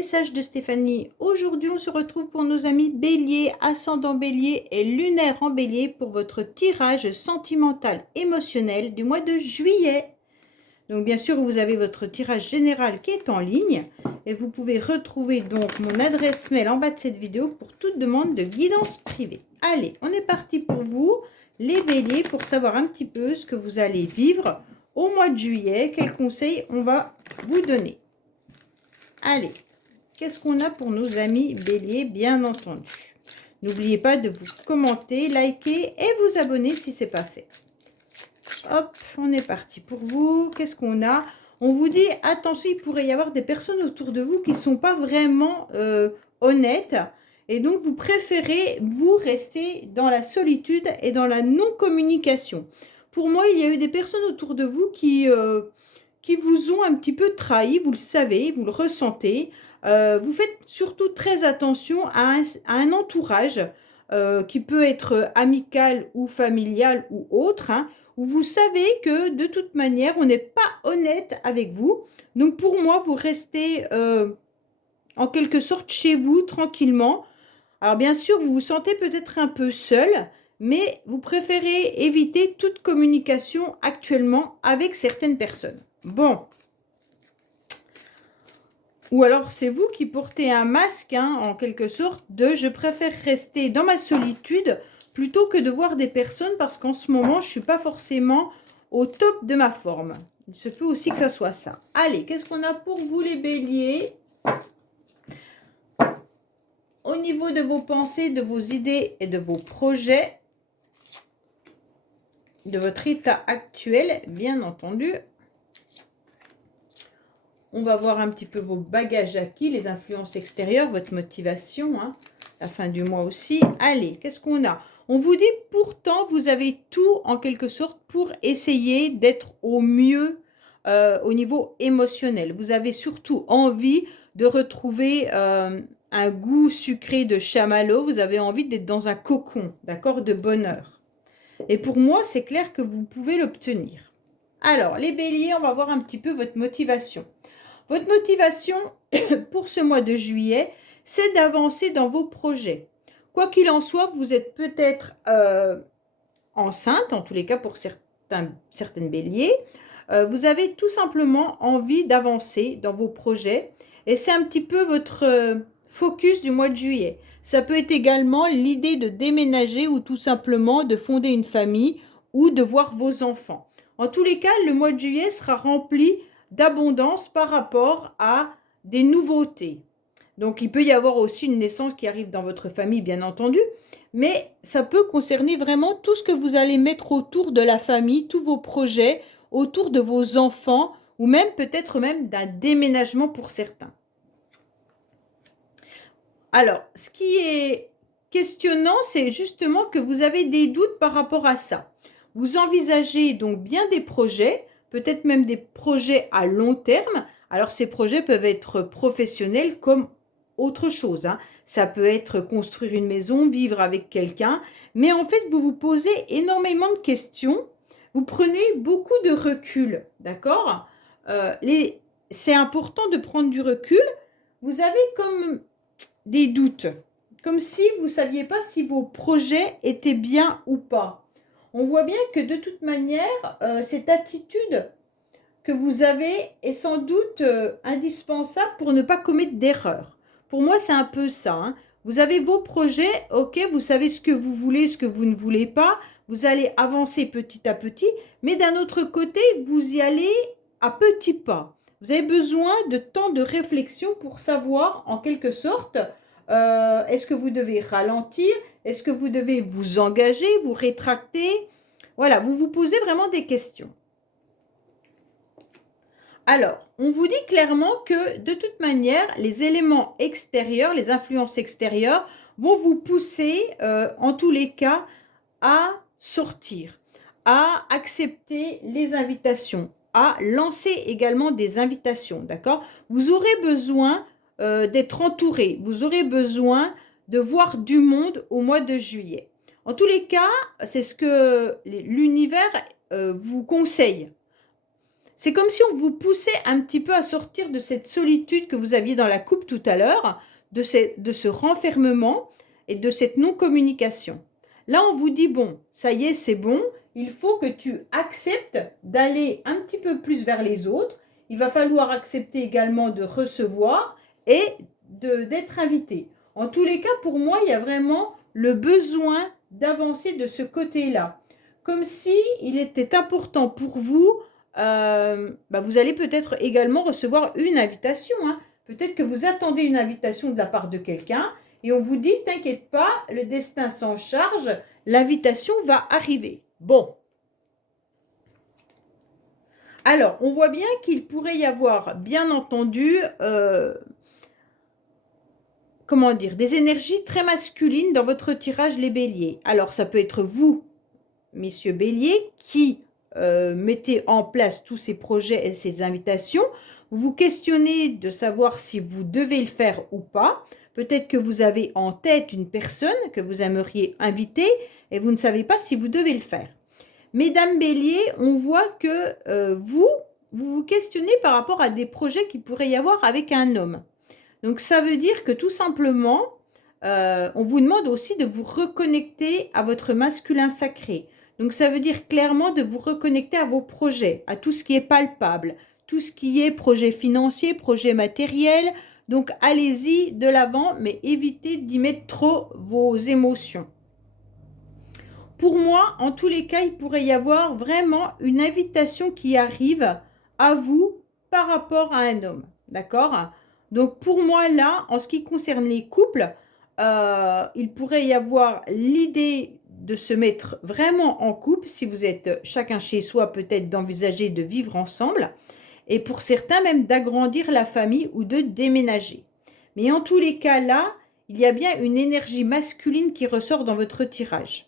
message de Stéphanie. Aujourd'hui, on se retrouve pour nos amis Bélier, ascendant Bélier et lunaire en Bélier pour votre tirage sentimental émotionnel du mois de juillet. Donc bien sûr, vous avez votre tirage général qui est en ligne et vous pouvez retrouver donc mon adresse mail en bas de cette vidéo pour toute demande de guidance privée. Allez, on est parti pour vous, les Béliers, pour savoir un petit peu ce que vous allez vivre au mois de juillet, quels conseils on va vous donner. Allez, qu'est-ce qu'on a pour nos amis Bélier, bien entendu. N'oubliez pas de vous commenter, liker et vous abonner si ce n'est pas fait. Hop, on est parti pour vous. Qu'est-ce qu'on a? On vous dit, attention, il pourrait y avoir des personnes autour de vous qui ne sont pas vraiment honnêtes. Et donc, vous préférez vous rester dans la solitude et dans la non-communication. Pour moi, il y a eu des personnes autour de vous qui vous ont un petit peu trahi, vous le savez, vous le ressentez. Vous faites surtout très attention à un entourage qui peut être amical ou familial ou autre, hein, où vous savez que de toute manière, on n'est pas honnête avec vous. Donc pour moi, vous restez en quelque sorte chez vous, tranquillement. Alors bien sûr, vous vous sentez peut-être un peu seul, mais vous préférez éviter toute communication actuellement avec certaines personnes. Bon. Ou alors c'est vous qui portez un masque, hein, en quelque sorte, de je préfère rester dans ma solitude plutôt que de voir des personnes parce qu'en ce moment, je ne suis pas forcément au top de ma forme. Il se peut aussi que ça soit ça. Allez, qu'est-ce qu'on a pour vous les Béliers? Au niveau de vos pensées, de vos idées et de vos projets, de votre état actuel, bien entendu. On va voir un petit peu vos bagages acquis, les influences extérieures, votre motivation, hein, la fin du mois aussi. Allez, qu'est-ce qu'on a? On vous dit pourtant, vous avez tout en quelque sorte pour essayer d'être au mieux au niveau émotionnel. Vous avez surtout envie de retrouver un goût sucré de chamallow. Vous avez envie d'être dans un cocon, d'accord, de bonheur. Et pour moi, c'est clair que vous pouvez l'obtenir. Alors, les Béliers, on va voir un petit peu votre motivation. Votre motivation pour ce mois de juillet, c'est d'avancer dans vos projets. Quoi qu'il en soit, vous êtes peut-être enceinte, en tous les cas pour certaines Béliers. Vous avez tout simplement envie d'avancer dans vos projets et c'est un petit peu votre focus du mois de juillet. Ça peut être également l'idée de déménager ou tout simplement de fonder une famille ou de voir vos enfants. En tous les cas, le mois de juillet sera rempli d'abondance par rapport à des nouveautés. Donc, il peut y avoir aussi une naissance qui arrive dans votre famille, bien entendu, mais ça peut concerner vraiment tout ce que vous allez mettre autour de la famille, tous vos projets, autour de vos enfants, ou même peut-être même d'un déménagement pour certains. Alors, ce qui est questionnant, c'est justement que vous avez des doutes par rapport à ça. Vous envisagez donc bien des projets, peut-être même des projets à long terme. Alors, ces projets peuvent être professionnels comme autre chose, hein. Ça peut être construire une maison, vivre avec quelqu'un. Mais en fait, vous vous posez énormément de questions. Vous prenez beaucoup de recul, d'accord? C'est important de prendre du recul. Vous avez comme des doutes, comme si vous ne saviez pas si vos projets étaient bien ou pas. On voit bien que de toute manière, cette attitude que vous avez est sans doute indispensable pour ne pas commettre d'erreurs. Pour moi, c'est un peu ça, hein. Vous avez vos projets, ok, vous savez ce que vous voulez, ce que vous ne voulez pas. Vous allez avancer petit à petit, mais d'un autre côté, vous y allez à petits pas. Vous avez besoin de temps de réflexion pour savoir, en quelque sorte, est-ce que vous devez ralentir? Est-ce que vous devez vous engager, vous rétracter? Voilà, vous vous posez vraiment des questions. Alors, on vous dit clairement que de toute manière, les éléments extérieurs, les influences extérieures vont vous pousser, en tous les cas, à sortir, à accepter les invitations, à lancer également des invitations, d'accord? Vous aurez besoin d'être entouré, vous aurez besoin de voir du monde au mois de juillet. En tous les cas, c'est ce que l'univers vous conseille. C'est comme si on vous poussait un petit peu à sortir de cette solitude que vous aviez dans la coupe tout à l'heure, de ce renfermement et de cette non-communication. Là, on vous dit, bon, ça y est, c'est bon, il faut que tu acceptes d'aller un petit peu plus vers les autres. Il va falloir accepter également de recevoir et d'être invité. En tous les cas, pour moi, il y a vraiment le besoin d'avancer de ce côté-là. Comme si il était important pour vous, vous allez peut-être également recevoir une invitation. Hein. Peut-être que vous attendez une invitation de la part de quelqu'un et on vous dit, t'inquiète pas, le destin s'en charge, l'invitation va arriver. Bon. Alors, on voit bien qu'il pourrait y avoir, bien entendu, comment dire, des énergies très masculines dans votre tirage les béliers. Alors, ça peut être vous, messieurs béliers, qui mettez en place tous ces projets et ces invitations. Vous vous questionnez de savoir si vous devez le faire ou pas. Peut-être que vous avez en tête une personne que vous aimeriez inviter et vous ne savez pas si vous devez le faire. Mesdames béliers, on voit que vous vous questionnez par rapport à des projets qu'il pourrait y avoir avec un homme. Donc, ça veut dire que tout simplement, on vous demande aussi de vous reconnecter à votre masculin sacré. Donc, ça veut dire clairement de vous reconnecter à vos projets, à tout ce qui est palpable, tout ce qui est projet financier, projet matériel. Donc, allez-y de l'avant, mais évitez d'y mettre trop vos émotions. Pour moi, en tous les cas, il pourrait y avoir vraiment une invitation qui arrive à vous par rapport à un homme. D'accord? Donc, pour moi, là, en ce qui concerne les couples, il pourrait y avoir l'idée de se mettre vraiment en couple, si vous êtes chacun chez soi, peut-être d'envisager de vivre ensemble, et pour certains même d'agrandir la famille ou de déménager. Mais en tous les cas, là, il y a bien une énergie masculine qui ressort dans votre tirage.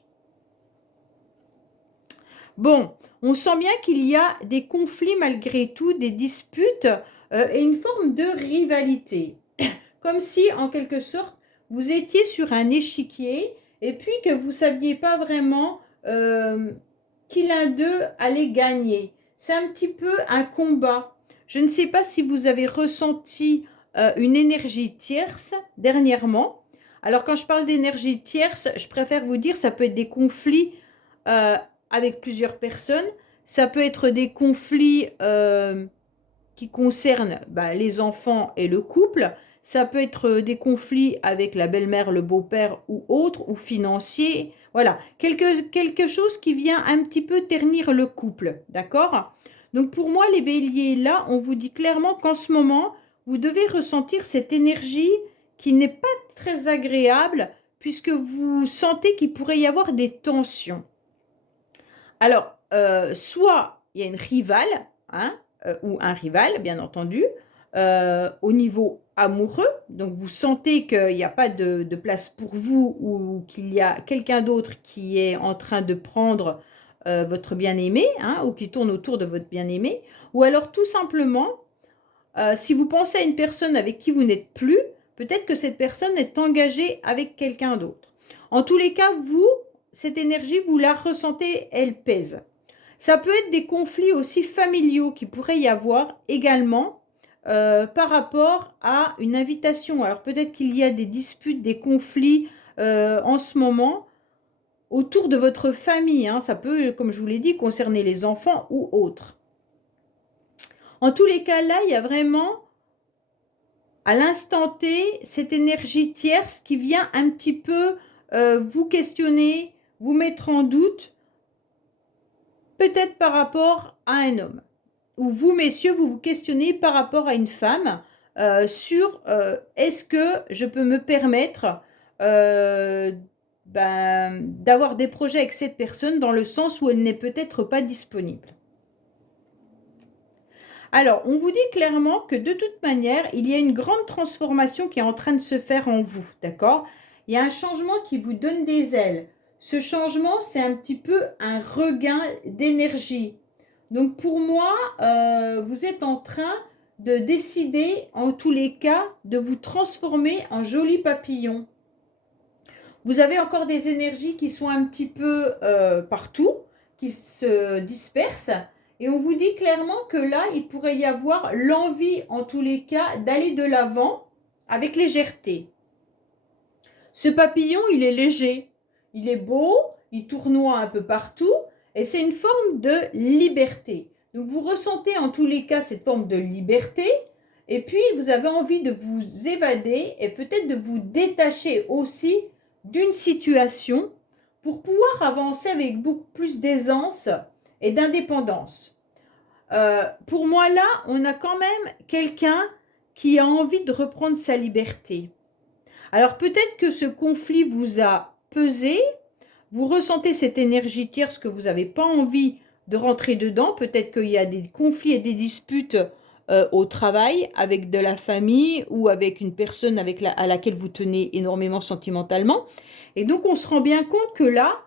Bon, on sent bien qu'il y a des conflits malgré tout, des disputes et une forme de rivalité. Comme si, en quelque sorte, vous étiez sur un échiquier et puis que vous ne saviez pas vraiment qui l'un d'eux allait gagner. C'est un petit peu un combat. Je ne sais pas si vous avez ressenti une énergie tierce dernièrement. Alors, quand je parle d'énergie tierce, je préfère vous dire, ça peut être des conflits avec plusieurs personnes. Ça peut être des conflits qui concernent les enfants et le couple. Ça peut être des conflits avec la belle-mère, le beau-père ou autre, ou financiers. Voilà, quelque chose qui vient un petit peu ternir le couple, d'accord? Donc pour moi, les béliers, là, on vous dit clairement qu'en ce moment, vous devez ressentir cette énergie qui n'est pas très agréable puisque vous sentez qu'il pourrait y avoir des tensions. Alors, soit il y a une rivale, hein, ou un rival, bien entendu, au niveau amoureux. Donc, vous sentez qu'il n'y a pas de place pour vous ou qu'il y a quelqu'un d'autre qui est en train de prendre votre bien-aimé, hein, ou qui tourne autour de votre bien-aimé. Ou alors, tout simplement, si vous pensez à une personne avec qui vous n'êtes plus, peut-être que cette personne est engagée avec quelqu'un d'autre. En tous les cas, vous, cette énergie, vous la ressentez, elle pèse. Ça peut être des conflits aussi familiaux qui pourraient y avoir également par rapport à une invitation. Alors peut-être qu'il y a des disputes, des conflits en ce moment autour de votre famille. Hein. Ça peut, comme je vous l'ai dit, concerner les enfants ou autres. En tous les cas, là, il y a vraiment, à l'instant T, cette énergie tierce qui vient un petit peu vous questionner, vous mettre en doute, peut-être par rapport à un homme. Ou vous, messieurs, vous vous questionnez par rapport à une femme sur est-ce que je peux me permettre d'avoir des projets avec cette personne dans le sens où elle n'est peut-être pas disponible. Alors, on vous dit clairement que de toute manière, il y a une grande transformation qui est en train de se faire en vous, d'accord? Il y a un changement qui vous donne des ailes. Ce changement, c'est un petit peu un regain d'énergie. Donc, pour moi, vous êtes en train de décider, en tous les cas, de vous transformer en joli papillon. Vous avez encore des énergies qui sont un petit peu partout, qui se dispersent. Et on vous dit clairement que là, il pourrait y avoir l'envie, en tous les cas, d'aller de l'avant avec légèreté. Ce papillon, il est léger, il est beau, il tournoie un peu partout, et c'est une forme de liberté. Donc vous ressentez en tous les cas cette forme de liberté, et puis vous avez envie de vous évader et peut-être de vous détacher aussi d'une situation pour pouvoir avancer avec beaucoup plus d'aisance et d'indépendance. Pour moi là, on a quand même quelqu'un qui a envie de reprendre sa liberté. Alors peut-être que ce conflit vous a pesé, vous ressentez cette énergie tierce que vous n'avez pas envie de rentrer dedans, peut-être qu'il y a des conflits et des disputes au travail avec de la famille ou avec une personne à laquelle vous tenez énormément sentimentalement. Et donc on se rend bien compte que là,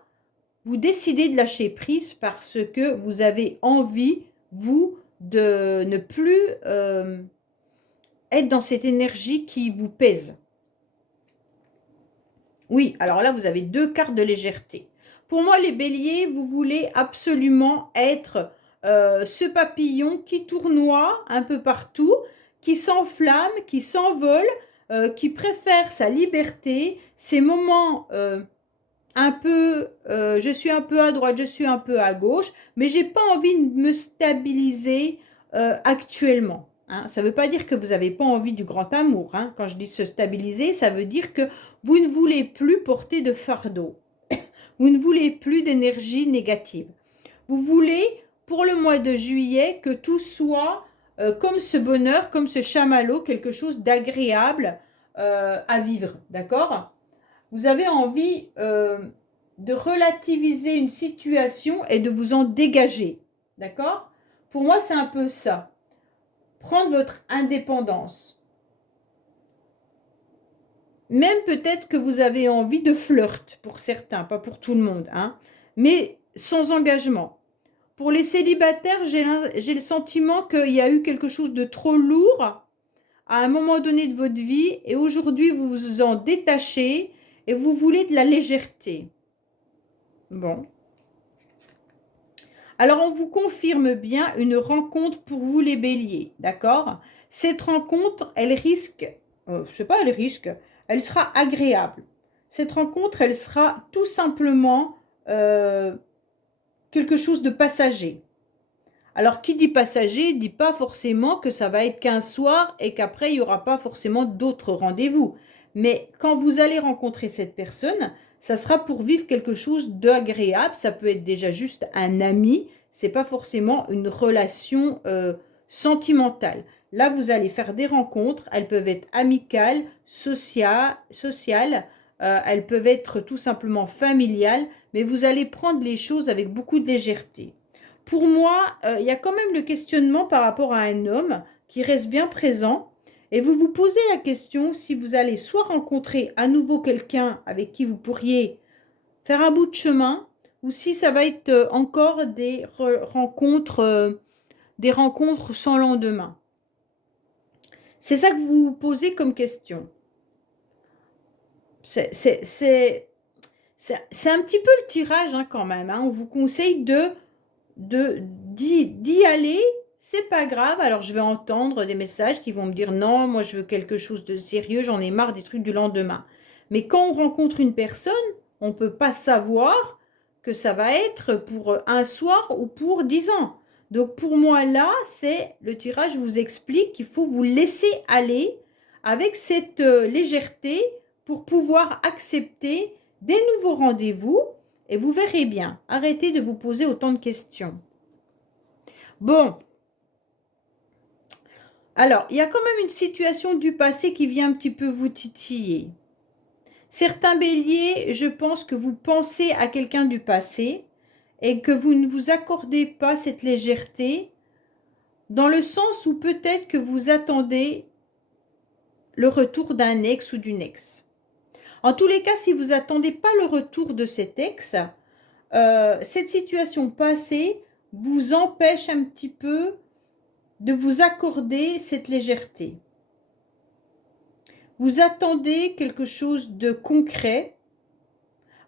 vous décidez de lâcher prise parce que vous avez envie, vous, de ne plus être dans cette énergie qui vous pèse. Oui, alors là, vous avez 2 cartes de légèreté. Pour moi, les béliers, vous voulez absolument être ce papillon qui tournoie un peu partout, qui s'enflamme, qui s'envole, qui préfère sa liberté, ces moments un peu, je suis un peu à droite, je suis un peu à gauche, mais j'ai pas envie de me stabiliser actuellement. Hein. Ça ne veut pas dire que vous n'avez pas envie du grand amour. Hein. Quand je dis se stabiliser, ça veut dire que vous ne voulez plus porter de fardeau. Vous ne voulez plus d'énergie négative. Vous voulez, pour le mois de juillet, que tout soit comme ce bonheur, comme ce chamallow, quelque chose d'agréable à vivre. D'accord ? Vous avez envie de relativiser une situation et de vous en dégager. D'accord ? Pour moi, c'est un peu ça. Prendre votre indépendance. Même peut-être que vous avez envie de flirt pour certains, pas pour tout le monde, hein, mais sans engagement. Pour les célibataires, j'ai le sentiment qu'il y a eu quelque chose de trop lourd à un moment donné de votre vie et aujourd'hui vous vous en détachez et vous voulez de la légèreté. Bon. Alors, on vous confirme bien une rencontre pour vous les béliers, d'accord? Cette rencontre, elle risque, je sais pas, elle sera agréable. Cette rencontre, elle sera tout simplement quelque chose de passager. Alors, qui dit passager, dit pas forcément que ça va être qu'un soir et qu'après, il n'y aura pas forcément d'autres rendez-vous. Mais quand vous allez rencontrer cette personne, ça sera pour vivre quelque chose d'agréable. Ça peut être déjà juste un ami. C'est pas forcément une relation sentimentale. Là, vous allez faire des rencontres. Elles peuvent être amicales, sociales, elles peuvent être tout simplement familiales. Mais vous allez prendre les choses avec beaucoup de légèreté. Pour moi, il y a quand même le questionnement par rapport à un homme qui reste bien présent. Et vous vous posez la question si vous allez soit rencontrer à nouveau quelqu'un avec qui vous pourriez faire un bout de chemin, ou si ça va être encore des rencontres sans lendemain. C'est ça que vous vous posez comme question. C'est un petit peu le tirage hein, quand même. Hein. On vous conseille d'y aller, c'est pas grave. Alors je vais entendre des messages qui vont me dire non, moi je veux quelque chose de sérieux, j'en ai marre des trucs du lendemain. Mais quand on rencontre une personne, on peut pas savoir que ça va être pour un soir ou pour 10 ans. Donc pour moi là, c'est le tirage vous explique qu'il faut vous laisser aller avec cette légèreté pour pouvoir accepter des nouveaux rendez-vous. Et vous verrez bien, arrêtez de vous poser autant de questions. Bon. Alors, il y a quand même une situation du passé qui vient un petit peu vous titiller. Certains béliers, je pense que vous pensez à quelqu'un du passé et que vous ne vous accordez pas cette légèreté dans le sens où peut-être que vous attendez le retour d'un ex ou d'une ex. En tous les cas, si vous n'attendez pas le retour de cet ex, cette situation passée vous empêche un petit peu de vous accorder cette légèreté. Vous attendez quelque chose de concret,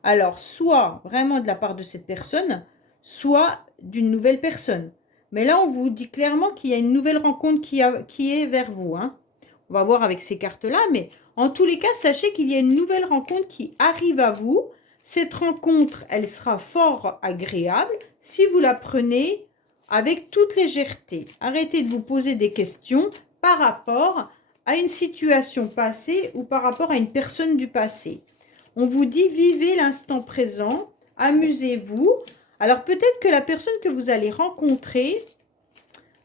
alors soit vraiment de la part de cette personne, soit d'une nouvelle personne. Mais là, on vous dit clairement qu'il y a une nouvelle rencontre qui est vers vous, hein. On va voir avec ces cartes-là, mais en tous les cas, sachez qu'il y a une nouvelle rencontre qui arrive à vous. Cette rencontre, elle sera fort agréable si vous la prenez avec toute légèreté. Arrêtez de vous poser des questions par rapport à une situation passée ou par rapport à une personne du passé. On vous dit, vivez l'instant présent, amusez-vous. Alors peut-être que la personne que vous allez rencontrer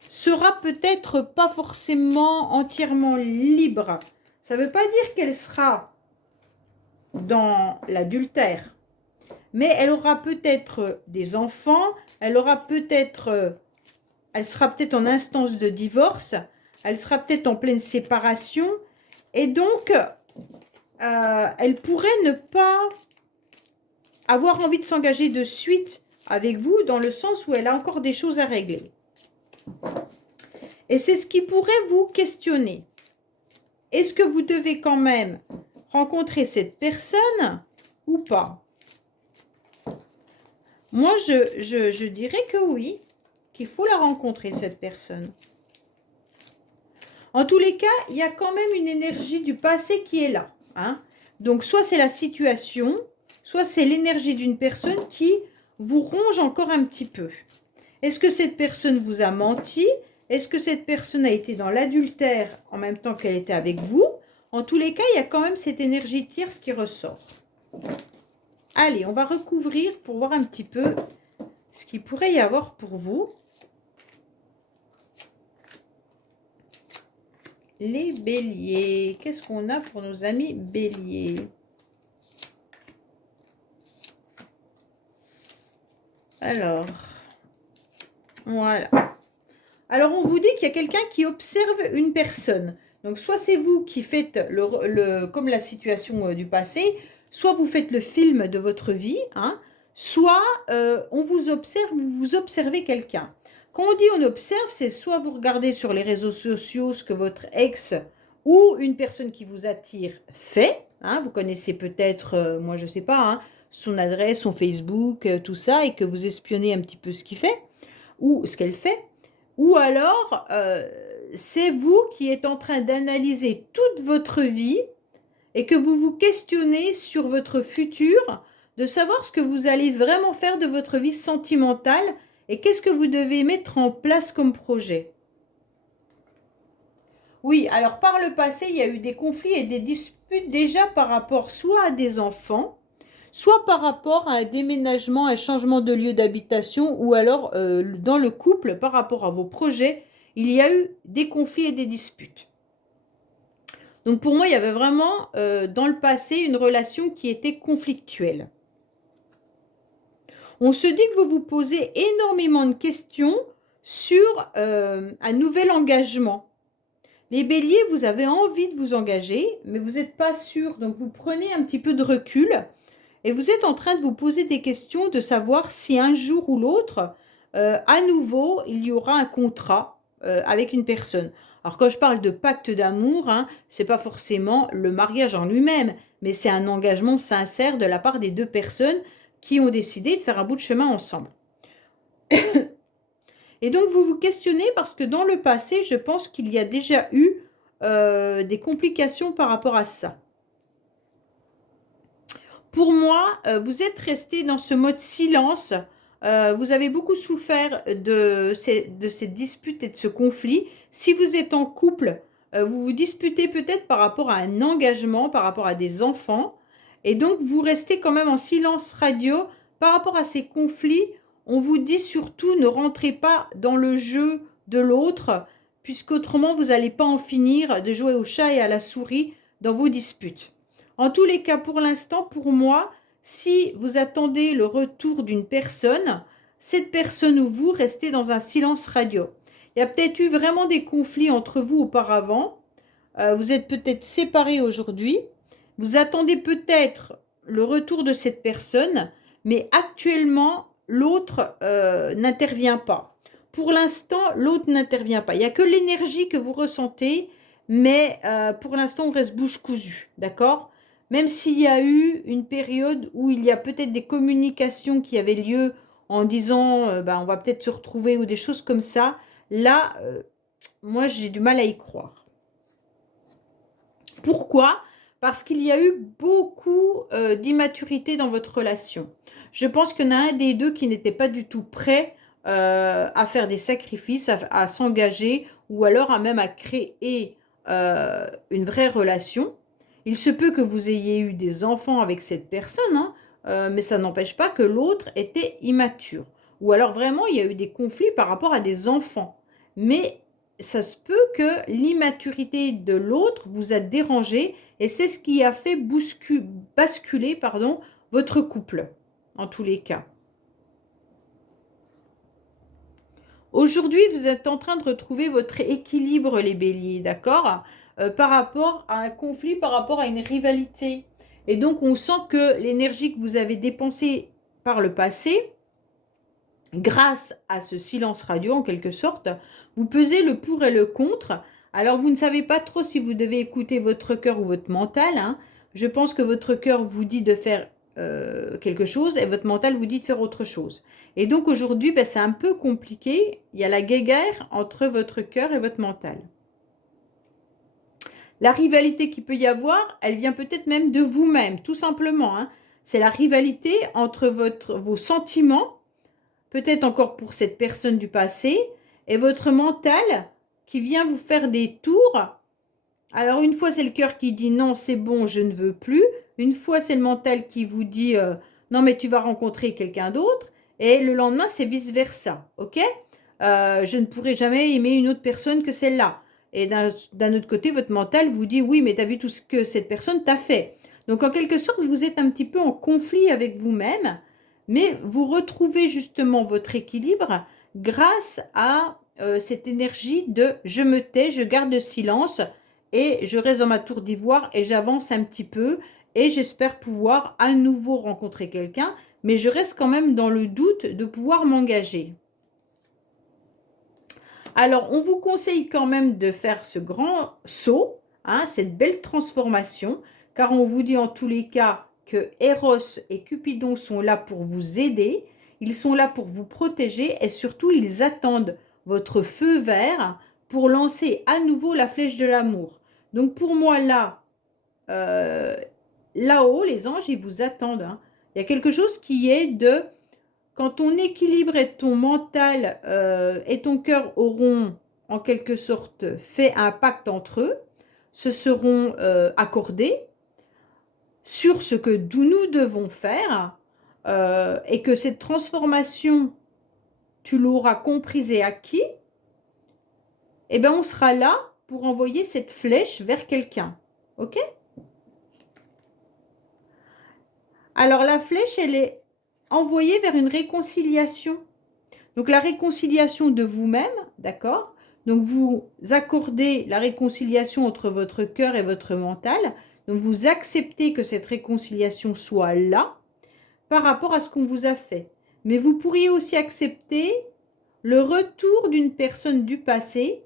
sera peut-être pas forcément entièrement libre. Ça ne veut pas dire qu'elle sera dans l'adultère, mais elle aura peut-être des enfants, elle sera peut-être en instance de divorce, elle sera peut-être en pleine séparation, et donc elle pourrait ne pas avoir envie de s'engager de suite avec vous, dans le sens où elle a encore des choses à régler. Et c'est ce qui pourrait vous questionner. Est-ce que vous devez quand même rencontrer cette personne ou pas? Moi, je dirais que oui, qu'il faut la rencontrer, cette personne. En tous les cas, il y a quand même une énergie du passé qui est là, hein. Donc, soit c'est la situation, soit c'est l'énergie d'une personne qui vous ronge encore un petit peu. Est-ce que cette personne vous a menti? Est-ce que cette personne a été dans l'adultère en même temps qu'elle était avec vous? En tous les cas, il y a quand même cette énergie tierce qui ressort. Allez, on va recouvrir pour voir un petit peu ce qu'il pourrait y avoir pour vous. Les béliers. Qu'est-ce qu'on a pour nos amis béliers? Alors, voilà. Alors, on vous dit qu'il y a quelqu'un qui observe une personne. Donc, soit c'est vous qui faites comme la situation du passé, soit vous faites le film de votre vie, hein, soit on vous observe, vous observez quelqu'un. Quand on dit on observe, c'est soit vous regardez sur les réseaux sociaux ce que votre ex ou une personne qui vous attire fait. Hein, vous connaissez peut-être, moi je ne sais pas, hein, son adresse, son Facebook, tout ça, et que vous espionnez un petit peu ce qu'il fait ou ce qu'elle fait. Ou alors, c'est vous qui êtes en train d'analyser toute votre vie et que vous vous questionnez sur votre futur, de savoir ce que vous allez vraiment faire de votre vie sentimentale et qu'est-ce que vous devez mettre en place comme projet. Oui, alors par le passé, il y a eu des conflits et des disputes déjà par rapport soit à des enfants, soit par rapport à un déménagement, un changement de lieu d'habitation, ou alors dans le couple, par rapport à vos projets, il y a eu des conflits et des disputes. Donc pour moi, il y avait vraiment dans le passé une relation qui était conflictuelle. On se dit que vous vous posez énormément de questions sur un nouvel engagement. Les béliers, vous avez envie de vous engager, mais vous n'êtes pas sûr. Donc vous prenez un petit peu de recul et vous êtes en train de vous poser des questions de savoir si un jour ou l'autre, à nouveau, il y aura un contrat avec une personne. Alors quand je parle de pacte d'amour, hein, ce n'est pas forcément le mariage en lui-même, mais c'est un engagement sincère de la part des deux personnes qui ont décidé de faire un bout de chemin ensemble. Et donc vous vous questionnez parce que dans le passé, je pense qu'il y a déjà eu des complications par rapport à ça. Pour moi, vous êtes resté dans ce mode silence. Vous avez beaucoup souffert de ces disputes et de ce conflit. Si vous êtes en couple, vous vous disputez peut-être par rapport à un engagement, par rapport à des enfants. Et donc, vous restez quand même en silence radio par rapport à ces conflits. On vous dit surtout, ne rentrez pas dans le jeu de l'autre, puisqu'autrement, vous n'allez pas en finir de jouer au chat et à la souris dans vos disputes. En tous les cas, pour l'instant, pour moi, si vous attendez le retour d'une personne, cette personne ou vous restez dans un silence radio. Il y a peut-être eu vraiment des conflits entre vous auparavant. Vous êtes peut-être séparés aujourd'hui. Vous attendez peut-être le retour de cette personne, mais actuellement, l'autre n'intervient pas. Pour l'instant, l'autre n'intervient pas. Il n'y a que l'énergie que vous ressentez, mais pour l'instant, on reste bouche cousue, d'accord ? Même s'il y a eu une période où il y a peut-être des communications qui avaient lieu en disant ben, on va peut-être se retrouver ou des choses comme ça, là, moi j'ai du mal à y croire. Pourquoi? Parce qu'il y a eu beaucoup d'immaturité dans votre relation. Je pense qu'il y en a un des deux qui n'était pas du tout prêt à faire des sacrifices, à s'engager ou alors même à créer une vraie relation. Il se peut que vous ayez eu des enfants avec cette personne, hein, mais ça n'empêche pas que l'autre était immature. Ou alors vraiment, il y a eu des conflits par rapport à des enfants. Mais ça se peut que l'immaturité de l'autre vous a dérangé et c'est ce qui a fait basculer votre couple, en tous les cas. Aujourd'hui, vous êtes en train de retrouver votre équilibre, les béliers, d'accord? Par rapport à un conflit, par rapport à une rivalité. Et donc, on sent que l'énergie que vous avez dépensée par le passé, grâce à ce silence radio, en quelque sorte, vous pesez le pour et le contre. Alors, vous ne savez pas trop si vous devez écouter votre cœur ou votre mental, hein. Je pense que votre cœur vous dit de faire quelque chose et votre mental vous dit de faire autre chose. Et donc, aujourd'hui, ben, c'est un peu compliqué. Il y a la guéguerre entre votre cœur et votre mental. La rivalité qu'il peut y avoir, elle vient peut-être même de vous-même, tout simplement, hein. C'est la rivalité entre vos sentiments, peut-être encore pour cette personne du passé, et votre mental qui vient vous faire des tours. Alors une fois c'est le cœur qui dit non, c'est bon, je ne veux plus. Une fois c'est le mental qui vous dit non mais tu vas rencontrer quelqu'un d'autre. Et le lendemain c'est vice-versa, ok? Je ne pourrai jamais aimer une autre personne que celle-là. Et d'un autre côté, votre mental vous dit oui, mais tu as vu tout ce que cette personne t'a fait. Donc en quelque sorte, vous êtes un petit peu en conflit avec vous-même, mais vous retrouvez justement votre équilibre grâce à cette énergie de je me tais, je garde le silence et je reste dans ma tour d'ivoire et j'avance un petit peu et j'espère pouvoir à nouveau rencontrer quelqu'un, mais je reste quand même dans le doute de pouvoir m'engager. Alors, on vous conseille quand même de faire ce grand saut, hein, cette belle transformation, car on vous dit en tous les cas que Eros et Cupidon sont là pour vous aider, ils sont là pour vous protéger et surtout, ils attendent votre feu vert pour lancer à nouveau la flèche de l'amour. Donc, pour moi, là, là-haut, les anges, ils vous attendent, hein. Il y a quelque chose qui est de... Quand ton équilibre et ton mental et ton cœur auront en quelque sorte fait un pacte entre eux, se seront accordés sur ce que nous devons faire et que cette transformation, tu l'auras comprise et acquis, eh bien on sera là pour envoyer cette flèche vers quelqu'un. Ok? Alors la flèche, elle est envoyée vers une réconciliation. Donc la réconciliation de vous-même, d'accord? Donc vous accordez la réconciliation entre votre cœur et votre mental. Donc vous acceptez que cette réconciliation soit là par rapport à ce qu'on vous a fait. Mais vous pourriez aussi accepter le retour d'une personne du passé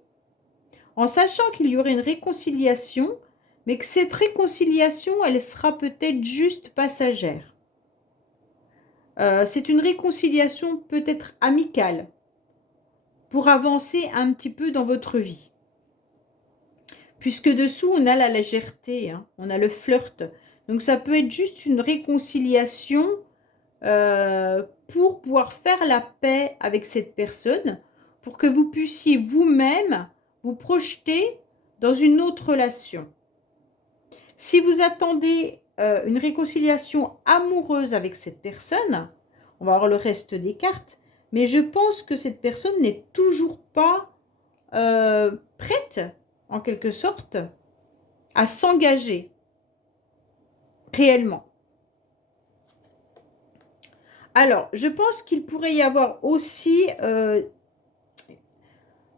en sachant qu'il y aurait une réconciliation, mais que cette réconciliation, elle sera peut-être juste passagère. C'est une réconciliation peut-être amicale pour avancer un petit peu dans votre vie. Puisque dessous, on a la légèreté, hein, on a le flirt. Donc ça peut être juste une réconciliation pour pouvoir faire la paix avec cette personne, pour que vous puissiez vous-même vous projeter dans une autre relation. Si vous attendez une réconciliation amoureuse avec cette personne, on va voir le reste des cartes, mais je pense que cette personne n'est toujours pas prête, en quelque sorte, à s'engager réellement. Alors, je pense qu'il pourrait y avoir aussi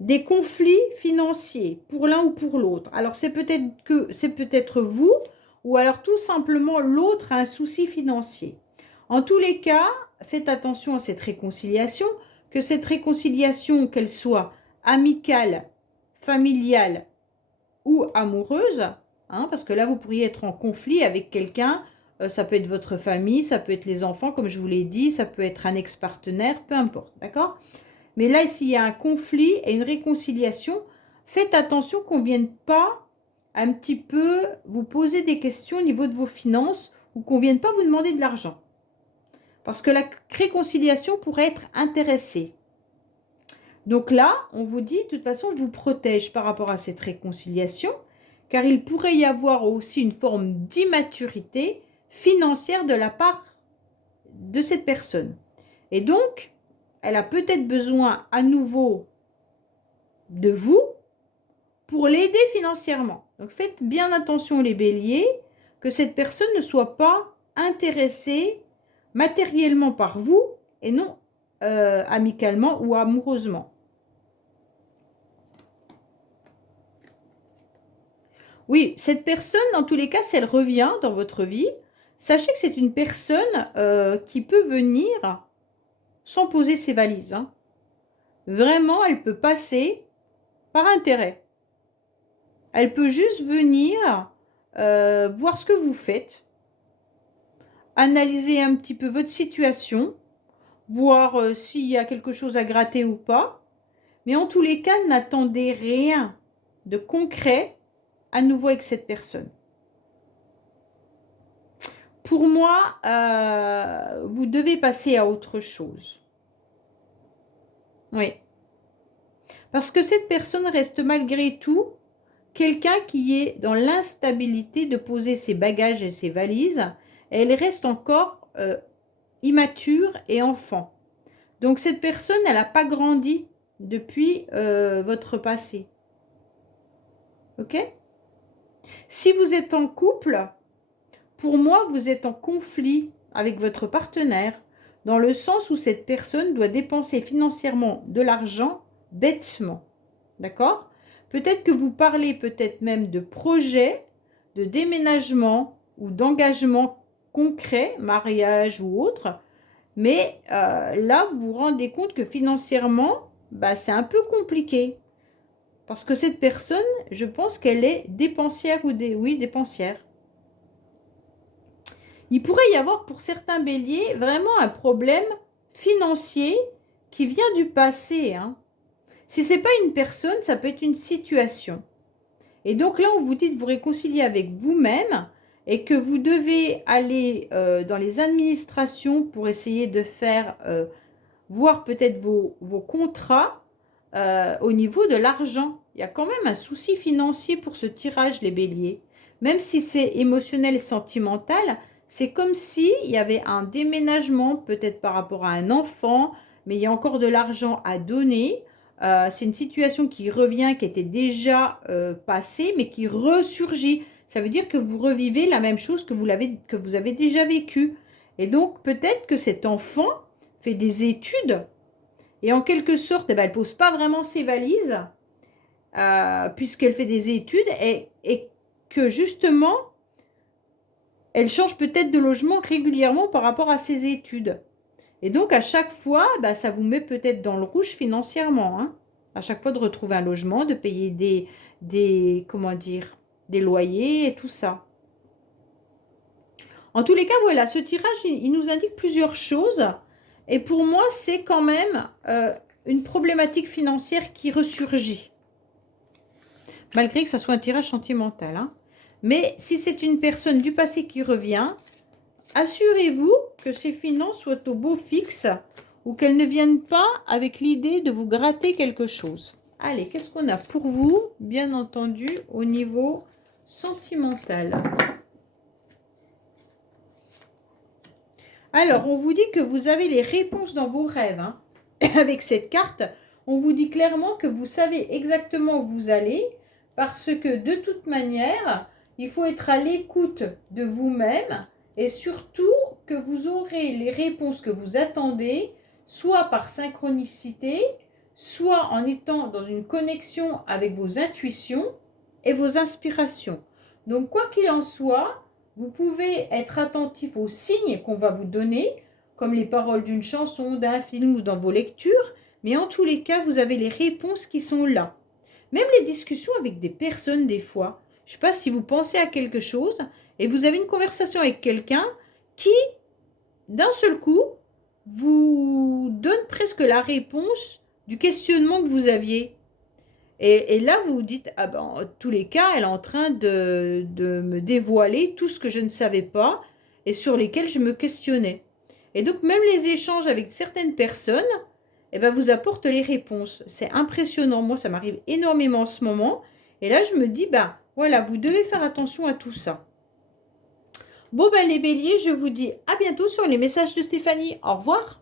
des conflits financiers pour l'un ou pour l'autre. Alors, c'est peut-être vous, ou alors tout simplement l'autre a un souci financier. En tous les cas, faites attention à cette réconciliation, que cette réconciliation, qu'elle soit amicale, familiale ou amoureuse, hein, parce que là, vous pourriez être en conflit avec quelqu'un Ça peut être votre famille, ça peut être les enfants, comme je vous l'ai dit, ça peut être un ex-partenaire, peu importe, d'accord? Mais là, s'il y a un conflit et une réconciliation, faites attention qu'on ne vienne pas un petit peu vous poser des questions au niveau de vos finances ou qu'on ne vienne pas vous demander de l'argent. Parce que la réconciliation pourrait être intéressée. Donc là, on vous dit, de toute façon, on vous protège par rapport à cette réconciliation, car il pourrait y avoir aussi une forme d'immaturité financière de la part de cette personne. Et donc, elle a peut-être besoin à nouveau de vous pour l'aider financièrement. Donc, faites bien attention les béliers, que cette personne ne soit pas intéressée matériellement par vous et non amicalement ou amoureusement. Oui, cette personne, dans tous les cas, si elle revient dans votre vie, sachez que c'est une personne qui peut venir sans poser ses valises. Hein. Vraiment, elle peut passer par intérêt. Elle peut juste venir voir ce que vous faites, analyser un petit peu votre situation, voir s'il y a quelque chose à gratter ou pas. Mais en tous les cas, n'attendez rien de concret à nouveau avec cette personne. Pour moi, vous devez passer à autre chose. Oui. Parce que cette personne reste malgré tout quelqu'un qui est dans l'instabilité de poser ses bagages et ses valises. Et elle reste encore immature et enfant. Donc cette personne, elle n'a pas grandi depuis votre passé. Ok? Si vous êtes en couple, pour moi, vous êtes en conflit avec votre partenaire, dans le sens où cette personne doit dépenser financièrement de l'argent bêtement. D'accord? Peut-être que vous parlez peut-être même de projet, de déménagement ou d'engagement concret, mariage ou autre, mais là, vous vous rendez compte que financièrement, c'est un peu compliqué. Parce que cette personne, je pense qu'elle est dépensière ou dépensière. Il pourrait y avoir pour certains béliers vraiment un problème financier qui vient du passé. Hein. Si ce n'est pas une personne, ça peut être une situation. Et donc là, on vous dit de vous réconcilier avec vous-même et que vous devez aller dans les administrations pour essayer de faire voir peut-être vos contrats au niveau de l'argent. Il y a quand même un souci financier pour ce tirage, les béliers. Même si c'est émotionnel et sentimental, c'est comme s'il y avait un déménagement, peut-être par rapport à un enfant, mais il y a encore de l'argent à donner. C'est une situation qui revient, qui était déjà passée, mais qui ressurgit. Ça veut dire que vous revivez la même chose que vous avez déjà vécu. Et donc, peut-être que cet enfant fait des études et en quelque sorte, elle ne pose pas vraiment ses valises puisqu'elle fait des études et que justement, elle change peut-être de logement régulièrement par rapport à ses études. Et donc, à chaque fois, ça vous met peut-être dans le rouge financièrement. Hein. À chaque fois de retrouver un logement, de payer des loyers et tout ça. En tous les cas, voilà, ce tirage, il nous indique plusieurs choses. Et pour moi, c'est quand même une problématique financière qui ressurgit. Malgré que ça soit un tirage sentimental. Hein. Mais si c'est une personne du passé qui revient, assurez-vous que ses finances soient au beau fixe ou qu'elles ne viennent pas avec l'idée de vous gratter quelque chose. Allez, qu'est-ce qu'on a pour vous, bien entendu, au niveau sentimental? Alors, on vous dit que vous avez les réponses dans vos rêves. Hein. Avec cette carte, on vous dit clairement que vous savez exactement où vous allez parce que de toute manière, il faut être à l'écoute de vous-même et surtout que vous aurez les réponses que vous attendez, soit par synchronicité, soit en étant dans une connexion avec vos intuitions et vos inspirations. Donc, quoi qu'il en soit, vous pouvez être attentif aux signes qu'on va vous donner, comme les paroles d'une chanson, d'un film ou dans vos lectures, mais en tous les cas, vous avez les réponses qui sont là. Même les discussions avec des personnes, des fois, je ne sais pas si vous pensez à quelque chose Et vous avez une conversation avec quelqu'un qui, d'un seul coup, vous donne presque la réponse du questionnement que vous aviez. Et là, vous vous dites, ah ben, en tous les cas, elle est en train de me dévoiler tout ce que je ne savais pas et sur lesquels je me questionnais. Et donc, même les échanges avec certaines personnes, eh ben, vous apportent les réponses. C'est impressionnant. Moi, ça m'arrive énormément en ce moment. Et là, je me dis, bah voilà, vous devez faire attention à tout ça. Bon, ben, les béliers, je vous dis à bientôt sur les messages de Stéphanie. Au revoir.